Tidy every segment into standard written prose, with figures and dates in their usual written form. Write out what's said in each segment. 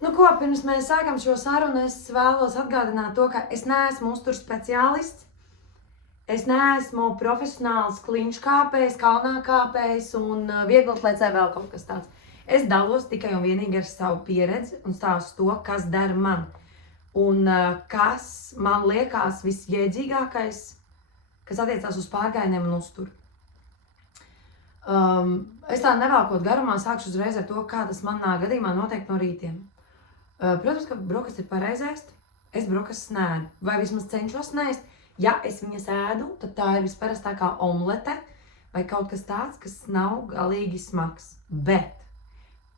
Nu ko, pirms mēs sākam šo sarunu, es vēlos atgādināt to, ka es neesmu uzturs speciālists. Es neesmu profesionāls kliņškāpējs, kalnā kāpējs un vieglatlēcē vēl kaut kas tāds. Es dalos tikai un vienīgi ar savu pieredzi un stāstu to, kas dara man. Un kas man liekas visjēdzīgākais, kas attiecās uz pārgājieniem un uzturu. Es tā nevēlkot garumā sākšu uzreiz ar to, kā tas manā gadījumā notiek no rītiem. Protams, ka brokastis ir pareizēst, es brokastis neēdu, vai vismaz cenšos neēst. Ja es viņas ēdu, tad tā ir visparastākā omlete vai kaut kas tāds, kas nav galīgi smags. Bet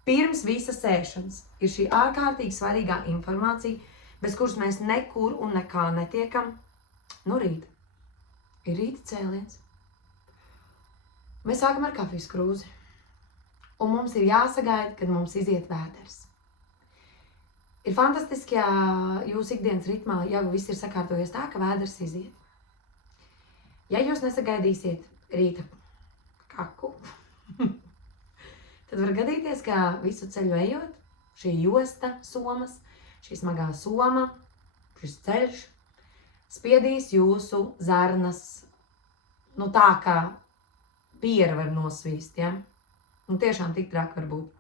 pirms visas ēšanas ir šī ārkārtīgi svarīgā informācija, bez kuras mēs nekur un nekā netiekam. No rīta. Ir rīta cēliens. Mēs sākam ar kafijas krūzi. Un mums ir jāsagaida, kad mums iziet vēders. Ir fantastiski, ja jūsu ikdienas ritmā jau viss ir sakārtojies tā, ka vēders iziet. Ja jūs nesagaidīsiet rīta kaku, tad var gadīties, ka visu ceļu ejot, šī josta somas, šī smagā soma, šis ceļš spiedīs jūsu zarnas, nu tā kā piera var nosvīst, ja? Un tiešām tik traki var būt.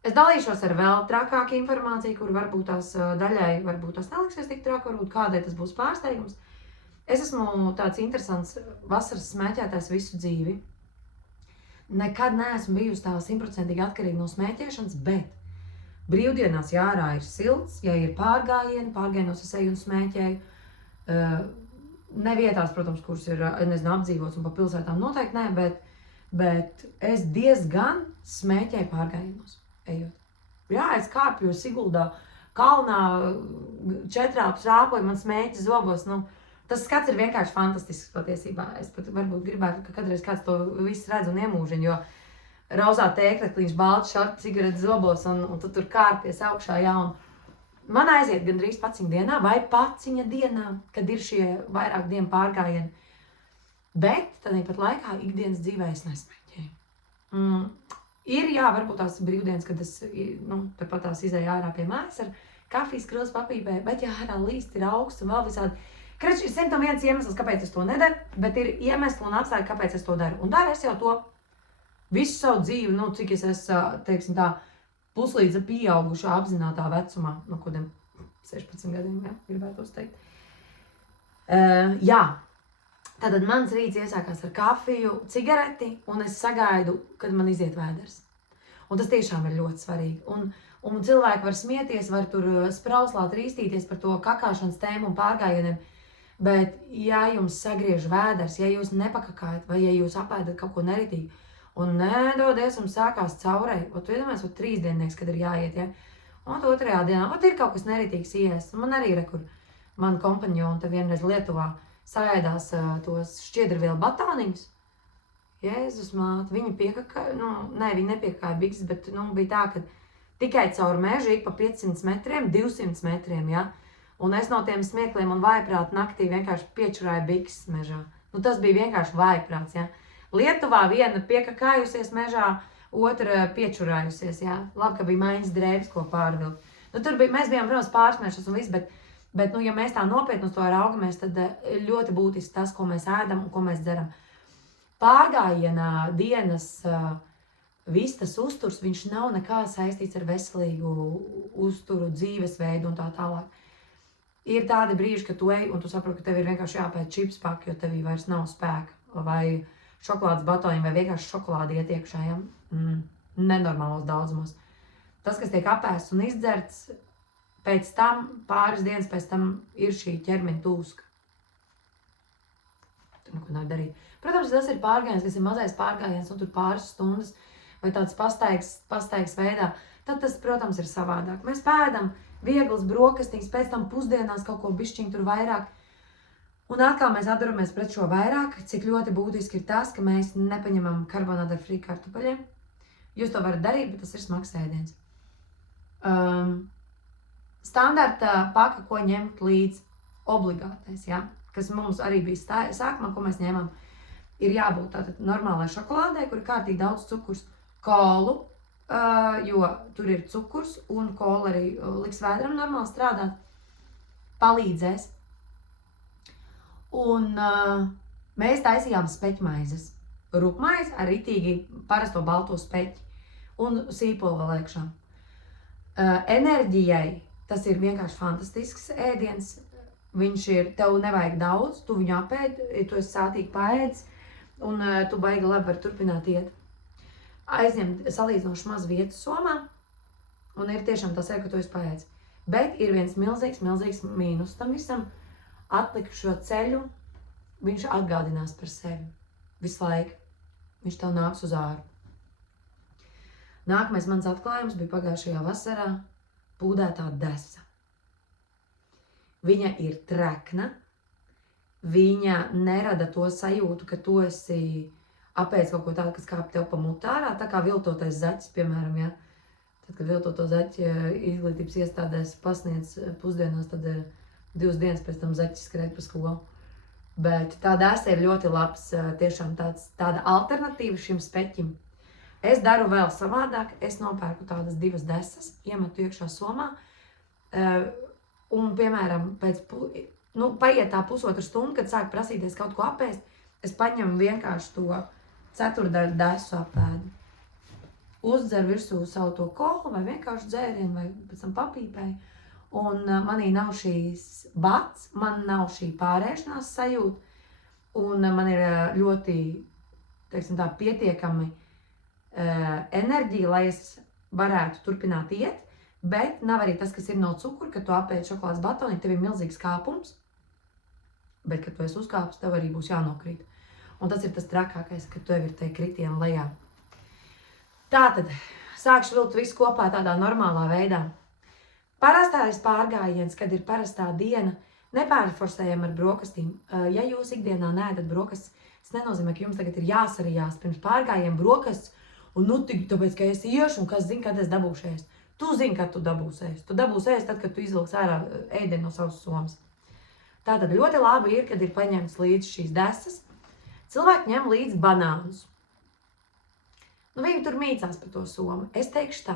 Es dalīšos ar vēl trakāku informāciju, kur varbūt tās daļai, varbūt tās neliksies tik traki, varbūt kādai tas būs pārsteigums. Es esmu tāds interesants vasaras smēķētājs visu dzīvi. Nekad neesmu bijusi tā 100% atkarīga no smēķēšanas, bet brīvdienās jārā ir silts, ja ir pārgājienos es eju un smēķēju. Ne vietās, protams, kuras ir, apdzīvots un pa pilsētām noteikti nē, bet es diezgan smēķēju pārgājienos. Ejot. Jā, es kāpju Siguldā, kalnā, 4 rāpoju, man smēķi zobos. Nu, tas skats ir vienkārši fantastisks patiesībā. Es pat varbūt gribētu, ka kādreiz kāds to visu redz un iemūžina, jo rozā tēkrekliņš, balts šorts, cigaretes zobos un tu tur kārpies augšā. Jā, un man aiziet gandrīz paciņa dienā vai paciņa dienā, kad ir šie vairāk dienu pārgājieni. Bet tad pat laikā ikdienas dzīvē es nesmēķēju. Ir, jā, varbūt tās brīvdienas, kad es, tāpat tās izēju ārā pie mājas ar kafijas krūzi papīpē, bet jā, ārā līsti ir augsts un vēl visādi. Kreč, ir 101 iemesls, kāpēc es to nedaru, bet ir iemesli un apstākļi, kāpēc es to daru. Un daru es jau to visu savu dzīvi, cik es esmu, teiksim tā, puslīdz pieaugušā apzinātā vecumā, no kodiem 16 gadiem, jā, gribētos teikt. Jā. Tātad mans rīts iesākās ar kafiju, cigareti, un es sagaidu, kad man iziet vēders. Un tas tiešām ir ļoti svarīgi. Un cilvēki var smieties, var tur sprauslāt, rīstīties par to kakāšanas tēmu un pārgājieniem, bet ja jums sagriež vēders, ja jūs nepakakājat vai ja jūs apēdat kaut ko neritīgi, un nedodies un sākās caurei, tu iedomājies, 3 diennieks, kad ir jāiet, ja? Un 2. dienā, ir kaut kas neritīgs ies. Man arī ir, kur man kompanjoni te vienreiz Lietuvā saēdās tos šķiedrvielu batāniņus. Jēzus māte, viņi piekakāja, viņi nepiekakāja bikses, bet bija tā, ka tikai caur mežu ik pa 500 metriem, 200 metriem, ja? Un es no tiem smiekliem un vājprāt naktī vienkārši piečurāju bikses mežā. Tas bija vienkārši vājprāts, ja? Lietuvā viena piekakājusies mežā, otra piečurājusies, ja? Labi, ka bija maiņas drēbes, ko pārvilkt. Mēs bijām, protams, pārsmējušas un viss, bet, ja mēs tā nopietni uz to raugamies, tad ļoti būtiski tas, ko mēs ēdam un ko mēs dzeram. Pārgājienā dienas vistas uzturs, viņš nav nekā saistīts ar veselīgu uzturu, dzīvesveidu un tā tālāk. Ir tādi brīži, ka tu ej un tu saproti, ka tev ir vienkārši jāpēd čipspaki, jo tevī vairs nav spēka, vai šokolādes batoņi, vai vienkārši šokolādi iet iekšā, ja? Nenormālos daudzumos. Tas, kas tiek apēsts un izdzerts, pēc tam, pāris dienas pēc tam ir šī ķermeņa tūska. Tur neko nevar darīt. Protams, ja tas ir pārgājiens, kas ir mazais pārgājiens un tur pāris stundas vai tāds pastaigas veidā, tad tas, protams, ir savādāk. Mēs pēdam vieglas brokastīgas, pēc tam pusdienās kaut ko bišķiņ tur vairāk. Un atkal mēs atduramies pret šo vairāk, cik ļoti būtiski ir tas, ka mēs nepaņemam karbonātu frī kartupeļiem. Jūs to varat darīt, bet tas ir smags ēdiens. Standarta paka, ko ņemt līdz obligātais, ja? Kas mums arī bija sākumā, ko mēs ņemam, ir jābūt tātad normālai šokolādē, kur ir kārtīgi daudz cukurs, kolu, jo tur ir cukurs un kola arī liks vēdram normāli strādāt, palīdzēs. Un mēs taisījām speķmaizes. Rupmaizi ar ritīgi parasto balto speķi un sīpolu vēl iekšā. Enerģijai tas ir vienkārši fantastisks ēdiens. Viņš ir, tev nevajag daudz, tu viņu apēd, tu esi sātīgi paēdis un tu baigi labi var turpināt iet. Aizņem salīdzinoši maz vietas somā un ir tiešām tas ka tu esi paēdis. Bet ir viens milzīgs mīnus tam visam. Atlikušo ceļu viņš atgādinās par sevi visu laiku. Viņš tev nāks uz āru. Nākamais mans atklājums bija pagājušajā vasarā pūdētā desa. Viņa ir trekna, viņa nerada to sajūtu, ka tu esi apēdis kaut ko tādu, kas kāp tev pa mutārā, tā kā viltotais zaķis, piemēram, ja. Tad, kad viltoto zaķi izglītības iestādēs pasniedz pusdienās, tad 2 dienas pēc tam zaķis skrēja pa skolu. Bet tā desa ir ļoti labs, tiešām tāda alternatīva šim speķim. Es daru vēl savādāk, es nopērku tādas 2 desas, iemetu iekšā somā, un, piemēram, paiet tā pusotru stundu, kad sāk prasīties kaut ko apēst, es paņemu vienkārši to 1/4 desu apēdu. Uzdzeru virsū savu to kolu vai vienkārši dzērienu vai pēc tam papīpēju. Un manī nav šīs bats, man nav šī pārēšanās sajūta, un man ir ļoti, teiksim tā, pietiekami enerģija, lai es varētu turpināt iet, bet nav arī tas, kas ir no cukura, kad tu apēdi šokolādes batoni, tev ir milzīgs kāpums, bet, kad tu esi uzkāpis, tev arī būs jānokrīt. Un tas ir tas trakākais, ka tev ir tie kritieni lejā. Tātad, sākšu vilkt visu kopā tādā normālā veidā. Parastais pārgājiens, kad ir parastā diena, nepārforsējam ar brokastīm. Ja jūs ikdienā neēdat brokastis, tas nenozīmē, ka jums tagad ir jāsarijās pirms pārgājiem brokastis, un tāpēc, ka es iešu, un kas zina, kad es dabūšu ēst. Tu zini, kad tu dabūsi ēst. Tu dabūsi ēst tad, kad tu izvilksi ārā ēdienu no savas somas. Tātad ļoti labi ir, kad ir paņemts līdz šīs desas. Cilvēki ņem līdz banānus. Viņi tur mīcās par to somu. Es teikšu tā,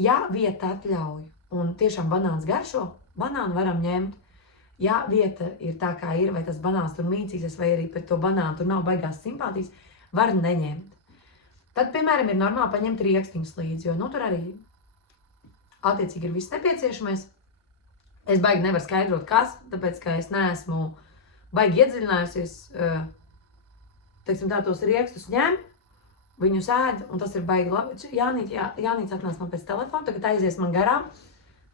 ja vieta atļauj, un tiešām banāns garšo, banānu varam ņemt. Ja vieta ir tā, kā ir, vai tas banāns tur mīcīsies, vai arī pret to banānu tur nav baigās simpātijas, var neņemt. Tad, piemēram, ir normāli paņemt riekstiņus līdzi, jo tur arī attiecīgi ir viss nepieciešamais. Es baigi nevaru skaidrot, kas, tāpēc, ka es neesmu baigi iedziļinājusies, teiksim tā, tos riekstus ņem, viņus ēd, un tas ir baigi labi. Jānīts atnāc man pēc telefona, tagad aizies man garām,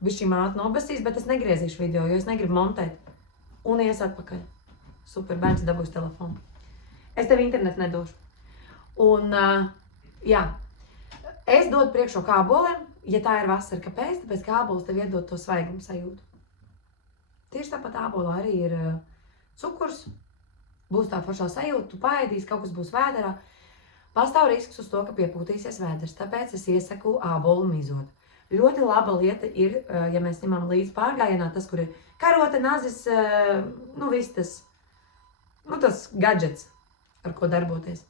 bišķi māte nobasīs, bet es negriezīšu video, jo es negribu montēt. Un ies atpakaļ. Super, bērns dabūs telefonu. Es tev internetu nedošu. Un, jā, es dodu priekšroku āboliem, ja tā ir vasara. Kāpēc? Tāpēc, ka ābols tev iedod to svaigumu sajūtu. Tieši tāpat ābolā arī ir cukurs, būs tā foršā sajūta, tu paēdīs, kaut kas būs vēderā. Pastāv risks uz to, ka piepūtīsies vēders, tāpēc es iesaku ābolu mizot. Ļoti laba lieta ir, ja mēs ņemam līdz pārgājienā, tas, kur ir karote, nazis, viss tas gadžets, ar ko darboties.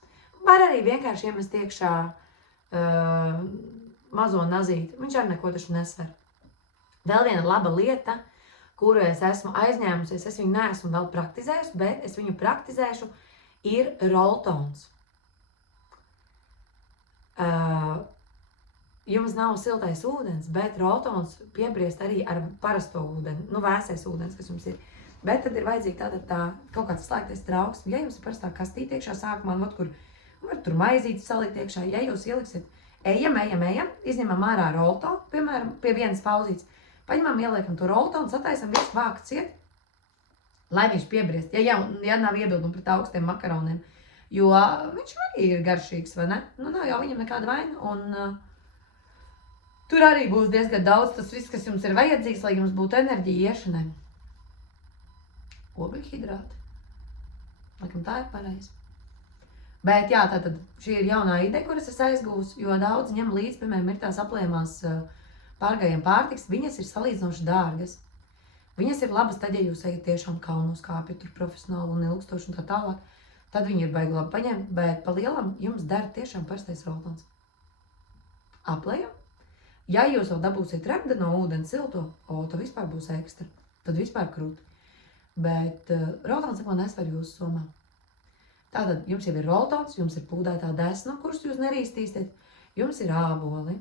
Var arī vienkārši iemest iekšā mazo nazīti, viņš arī neko taču nesver. Vēl viena laba lieta, kuru es esmu aizņēmusies, es viņu neesmu vēl praktizējusi, bet es viņu praktizēšu, ir roltons. Jums nav siltais ūdens, bet roltons piebriest arī ar parasto ūdeni, vēsais ūdens, kas jums ir. Bet tad ir vajadzīga tā kaut kāds slēgtais trauks. Ja jums ir parastā kastīte iekšā sākumā, kur var tur maizītes salikt iekšā, ja jūs ieliksiet, ejam, izņemam ārā roltonu, piemēram, pie vienas pauzītes, paņemam, ieliekam to roltonu, sataisam visu vāku ciet, lai viņš piebriest, ja nav iebildumi pret augstiem makaroniem, jo viņš arī ir garšīgs, vai ne? Nav jau viņam nekāda vaina, un tur arī būs diezgan daudz tas viss, kas jums ir vajadzīgs, lai jums būtu enerģija iešanai. Ogļhidrāti. Laikam tā ir pareizi. Bet jā, tātad šī ir jaunā ideja, kuras es aizgūstu, jo daudz ņem līdz, piemēram, ir tās apliemās pārgājiem pārtiks, viņas ir salīdzinoši dārgas. Viņas ir labas tad, ja jūs ejat tiešām kalnos kāpjat tur profesionāli un ilgstoši un tā tālāk. Tad viņi ir baigi labi paņemt, bet pa lielam jums dara tiešām parastais roltons. aplējam. Ja jūs vēl dabūsiet remda no ūdens silto, tad vispār būs ekstra. Tad vispār krūti. Bet roltons neko nesver jūsu somā. Tātad jums jau ir roltons, jums ir pūdētā desna, kurus jūs nerīstīsiet, jums ir āboli.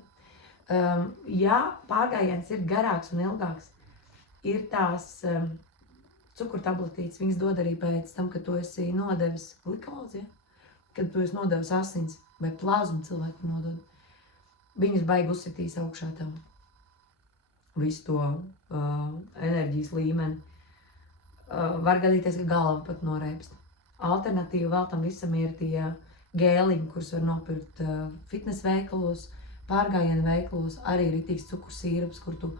Ja pārgājiens ir garāks un ilgāks, ir tās cukurtabletītes, viņas dod arī pēc tam, kad tu esi nodevis glikozi, kad tu esi nodevis asins vai plazmu cilvēku nodod. Viņas baigi uzsitīs augšā tev visu to enerģijas līmeni. Var gadīties, ka galva pat noreibst. Alternatīva vēl tam visam ir tie gēliņi, kurus var nopirkt fitnes veikalos, pārgājienu veikalos, arī ritīgs cukursīrups, kur tu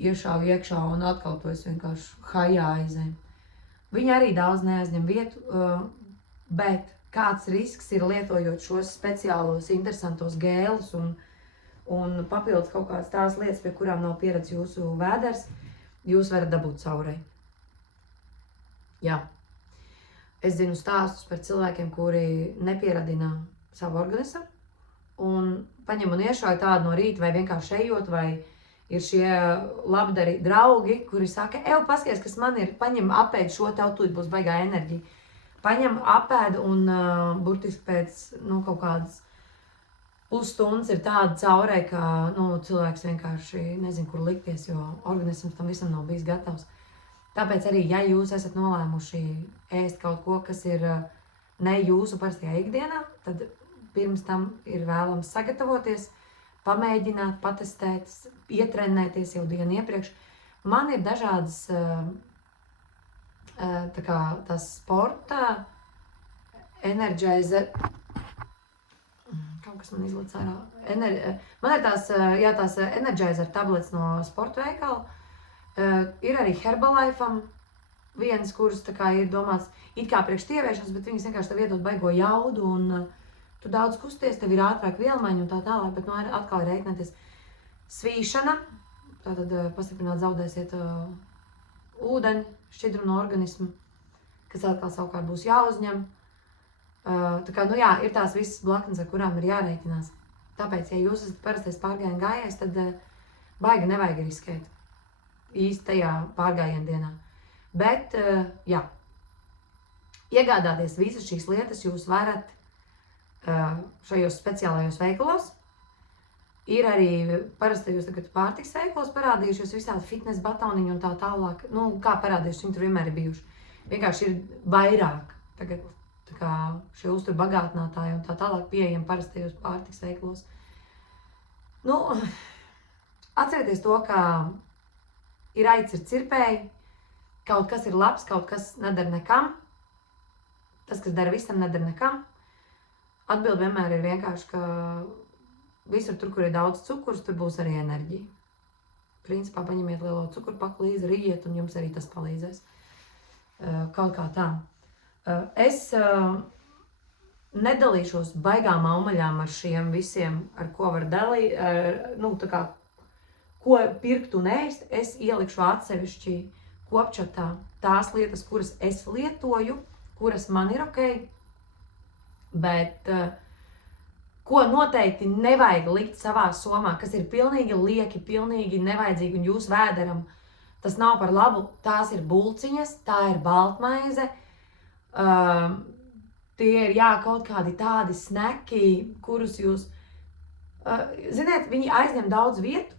iešāvi iekšā un atkal tu esi vienkārši hajā aizēm. Viņi arī daudz neaizņem vietu, bet kāds risks ir lietojot šos speciālos, interesantos gēlus un papildus kaut kādas tās lietas, pie kurām nav pieredz jūsu vēders, jūs varat dabūt caurei. Jā. Es zinu stāstus par cilvēkiem, kuri nepieradina savu organismu un paņem un iešauj tādu no rīta vai vienkārši ejot, vai ir šie labdari draugi, kuri saka, paskaties, kas man ir, paņem apēd šo, tev tūlīt būs baigā enerģija. Paņem apēd un burtiski pēc kaut kādas pusstundas ir tāda caurē, ka cilvēks vienkārši nezin, kur likties, jo organisms tam visam nav bijis gatavs. Tāpēc arī, ja jūs esat nolēmuši ēst kaut ko, kas ir ne jūsu parastajā ikdienā, tad pirms tam ir vēlams sagatavoties, pamēģināt, patestēt, ietrenēties jau dienu iepriekš. Man ir dažādas tās sporta energizer. Kaut kas man izlaic ārā. Man ir tās energizer tablets no sporta veikala. Ir arī Herbalife'am vienas, kuras ir domāts it kā priekš tieviešanas, bet viņas vienkārši tev iedod baigo jaudu un tu daudz kusties, tev ir ātrāk vielmaiņa un tā tālāk, bet atkal ir rēķināties svīšana, tātad pastiprināt zaudēsiet ūdeni, šķidrumu no organismu, kas atkal savukārt būs jāuzņem. Ir tās visas blaknes, ar kurām ir jārēķinās. Tāpēc, ja jūs esat parastais pārgājienu gājējs, tad baigi nevajag riskēt. Īsti tajā pārgājienu dienā. Bet, iegādāties visas šīs lietas jūs varat šajos speciālajos veikalos. Ir arī parastajos tagad pārtiks veikalos parādījušies visādi fitnes batoniņi un tā tālāk. Kā parādījušies, viņi tur vienmēr ir bijuši. Vienkārši ir vairāk tagad šie uzturbagātinātāji un tā tālāk pieejami parastajos pārtiks veikalos. Atcerieties to, ka ir aids, ir cirpēji, kaut kas ir labs, kaut kas nedara nekam. Tas, kas dara visam, nedara nekam. Atbilde vienmēr ir vienkārši, ka visur tur, kur ir daudz cukurs, tur būs arī enerģija. Principā paņemiet lielo cukurpaku līdzi, rijiet, un jums arī tas palīdzēs. Kaut kā tā. Es nedalīšos baigām aumaļām ar šiem visiem, ar ko var dalīt, ko pirkt un ēst. Es ielikšu atsevišķi kopčatā tās lietas, kuras es lietoju, kuras man ir ok, bet ko noteikti nevajag likt savā somā, kas ir pilnīgi lieki, pilnīgi nevajadzīgi un jūs vēderam. Tas nav par labu, tās ir bulciņas, tā ir baltmaize, tie ir kaut kādi tādi sneki, kurus jūs, ziniet, viņi aizņem daudz vietu,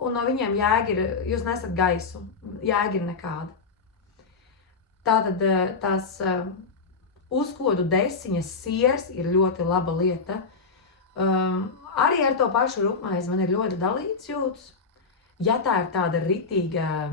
un no viņiem jēga ir, jūs nesat gaisu, jēga ir nekāda. Tātad tās uzkodu desiņas siers ir ļoti laba lieta. Arī ar to pašu rupmaizi man ir ļoti dalīts jūtas. Ja tā ir tāda ritīga,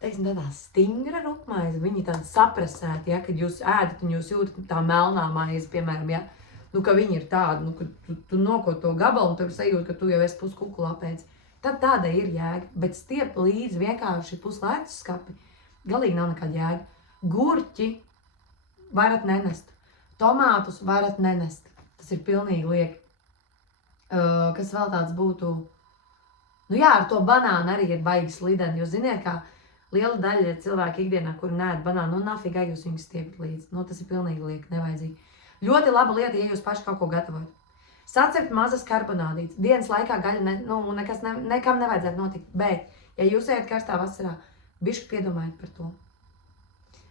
tādā stingra rupmaize, viņi tāda saprasēti, kad jūs ēdat un jūs jūtat tā melnā maize, piemēram, ka viņi ir tādi, ka tu nokot to gabalu un tev sajūt, ka tu jau esi puskukulā pēc. Tad tāda ir jēga, bet stiep līdzi vienkārši puslēcas skapi. Galīgi nav nekāda jēga. Gurķi varat nenest. Tomātus varat nenest. Tas ir pilnīgi lieki. Kas vēl tāds būtu? Ar to banānu arī ir baigi slideni. Jūs ziniet, kā liela daļa cilvēku ikdienā, kuri neēd banānu, nafigā jūs viņus stiepat līdzi. Tas ir pilnīgi lieki, nevajadzīgi. Ļoti laba lieta, ja jūs paši kaut ko gatavojat. Sacept mazas karbonādītes. Dienas laikā gaļa nekam nevajadzētu notikt, bet, ja jūs ejat karstā vasarā, bišķi piedomājiet par to.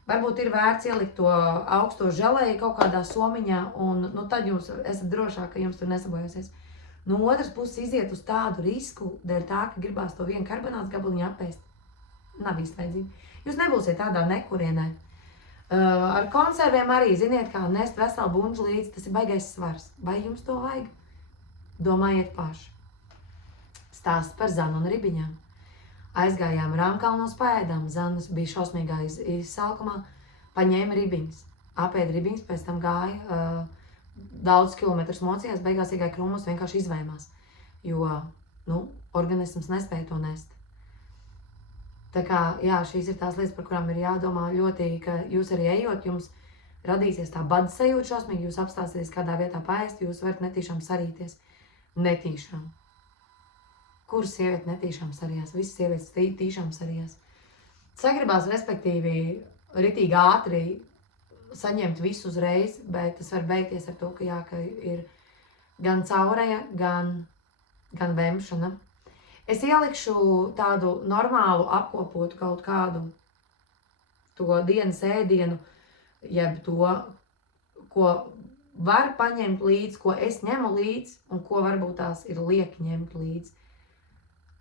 Varbūt ir vērts ielikt to augsto želeju kaut kādā somiņā, un tad jūs esat drošāk, ka jums tur nesabojāsies. No otras puses iziet uz tādu risku, dēļ tā, ka gribās to vienu karbonāts gabaliņu apēst. Nav īsti vajadzīgi. Jūs nebūsiet tādā nekurienē. Ar konserviem arī, ziniet, kā nest veselu bunžu līdzi, tas ir baigais svars. Vai jums to vajag? Domājiet paši. Stāsts par zanu un ribiņām. Aizgājām Rāmkalnos paēdām, zanas bija šausmīgā izsalkumā, paņēma ribiņas. Apēda ribiņas, pēc tam gāja daudz kilometrus mocījās, beigās iegāja krūmos, vienkārši izvaimās, jo, organisms nespēja to nest. Tā kā, jā, šīs ir tās lietas, par kurām ir jādomā ļoti, ka jūs arī ejot, jums radīsies tā bada sajūta šausmīgi, jūs apstāsieties kādā vietā paēst, jūs varat netīšām sarīties. Netīšām. Kuras sieviete netīšām sarījās? Visas sievietes tīšām sarījās. Sagribās, respektīvi, ritīgi ātri saņemt visu uzreiz, bet tas var beigties ar to, ka ir gan caureja, gan vemšana. Es ielikšu tādu normālu apkopotu kaut kādu to dienas ēdienu, jeb to, ko var paņemt līdzi, ko es ņemu līdzi un ko varbūt tās ir lieki ņemt līdzi.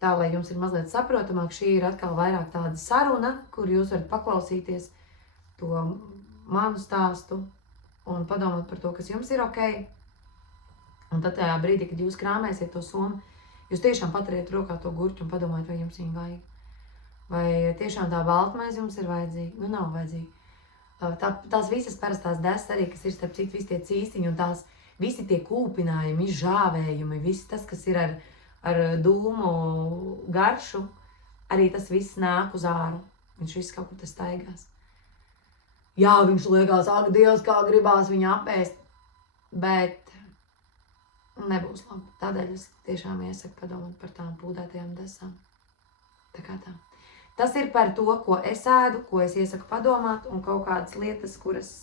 Tā, lai jums ir mazliet saprotamāk, šī ir atkal vairāk tāda saruna, kur jūs varat paklausīties to manu stāstu un padomāt par to, kas jums ir ok. Un tad tajā brīdī, kad jūs krāmēsiet to somu, jūs tiešām paturiet rokā to gurķu un padomājiet, vai jums viņu vajag. Vai tiešām tā baltmaize jums ir vajadzīga? Nav vajadzīga. Tās visas parastās desas arī, kas ir starp citu visi tie cīstiņi un tās visi tie kūpinājumi, žāvējumi, viss tas, kas ir ar dūmu garšu, arī tas viss nāk uz āru. Viņš viss kaut kur tas staigās. Jā, viņš liekas, ak, Dievs, kā gribās viņu apēst, bet nebūs labi. Tādēļ es tiešām iesaku padomāt par tām pūdētajām desām. Tā kā tā. Tas ir par to, ko es ēdu, ko es iesaku padomāt, un kaut kādas lietas, kuras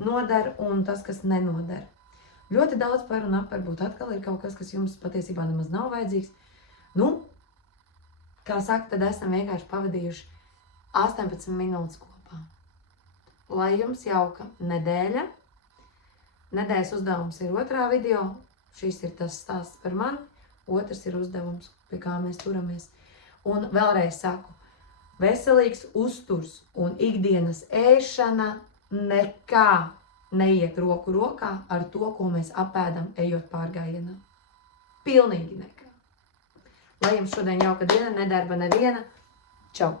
nodara, un tas, kas nenodara. Ļoti daudz par un ap varbūt atkal ir kaut kas, kas jums patiesībā nemaz nav vajadzīgs. Kā saka, tad esam vienkārši pavadījuši 18 minūtes kopā. Lai jums jauka nedēļa. Nedēļas uzdevums ir otrā video. Šis ir tas stāsts par mani. Otrs ir uzdevums, pie kā mēs turamies. Un vēlreiz saku, veselīgs uzturs un ikdienas ēšana nekā neiet roku rokā ar to, ko mēs apēdam, ejot pārgājienā. Pilnīgi nekā. Lai jums šodien jauka diena, nedarba neviena. Čau!